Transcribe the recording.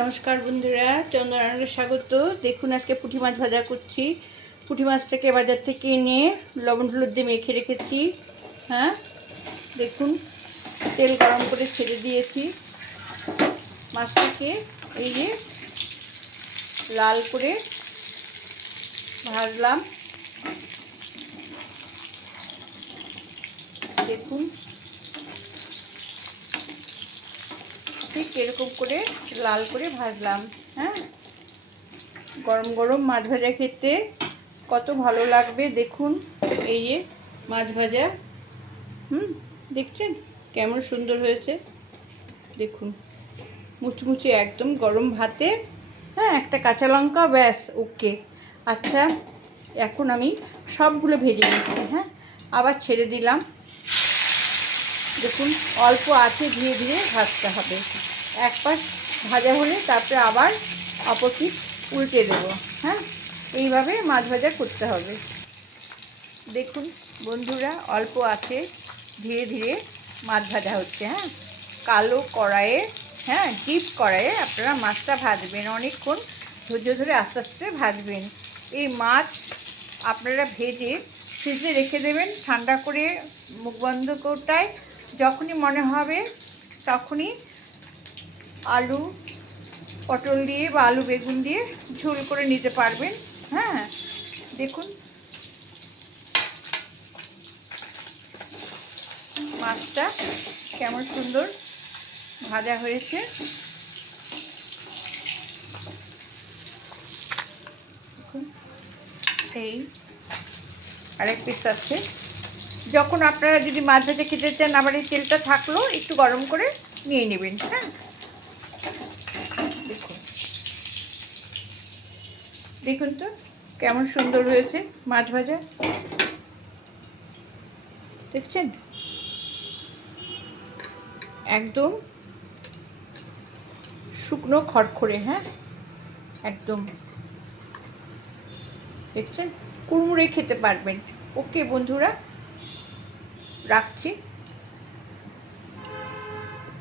নমস্কার বন্ধুরা চন্দ্রনারায়ণের স্বাগত। দেখুন, আজকে পুঁটি মাছ ভাজা করছি। পুঁটি মাছটাকে বাজার থেকে এনে লবণ হলুদ দিয়ে মেখে রেখেছি। হ্যাঁ দেখুন, তেল গরম করে ছেড়ে দিয়েছি। মাছটাকে এই যে লাল করে ভাজলাম। দেখুন ঠিক এরকম করে লাল করে ভাজলাম হ্যাঁ? গরম গরম মাছ ভাজা খেতে কত ভালো লাগবে দেখুন, এই যে মাছ ভাজা। হুম, দেখছেন? কেমন সুন্দর হয়েছে। দেখুন, মুচমুচে একদম গরম ভাতে হ্যাঁ একটা কাঁচা লঙ্কা, ব্যাস, ওকে। আচ্ছা এখন আমি সবগুলো ভেজে নিচ্ছি হ্যাঁ? আবার ছেড়ে দিলাম। দেখুন, অল্প আছে, ধীরে ধীরে ভাজতে হবে। এক পাশ ভাজা হলে তারপরে আবার পিঠ উল্টে দেবো হ্যাঁ? এইভাবে মাছ ভাজা করতে হবে। দেখুন, বন্ধুরা, অল্প আছে, ধীরে ধীরে মাছ ভাজা হচ্ছে হ্যাঁ? কালো কড়াইয়ে হ্যাঁ ডিপ কড়াইয়ে আপনারা মাছটা ভাজবেন, অনেকক্ষণ ধৈর্য ধরে আস্তে আস্তে ভাজবেন। এই মাছ আপনারা ভেজে ফ্রিজে রেখে দেবেন, ঠান্ডা করে মুখ বন্ধ যখনই মনে হবে, তখনই আলু, পটল দিয়ে বা আলু বেগুন দিয়ে ঝোল করে নিতে পারবেন। হ্যাঁ দেখুন। মাছটা কেমন সুন্দর ভাজা হয়েছে। এই আরেক পিস আছে। যখন আপনারা যদি মাছ ভাজা খেতে চান আবার এই তেলটা থাকল, একটু গরম করে নিয়ে নেবেন হ্যাঁ? দেখুন। দেখুন তো, কেমন সুন্দর হয়েছে মাছ ভাজা। দেখছেন? একদম শুকনো খড়খড়ে হ্যাঁ? একদম। দেখছেন? কুড়মুড়ে খেতে পারবেন। ওকে, বন্ধুরা রাখছি।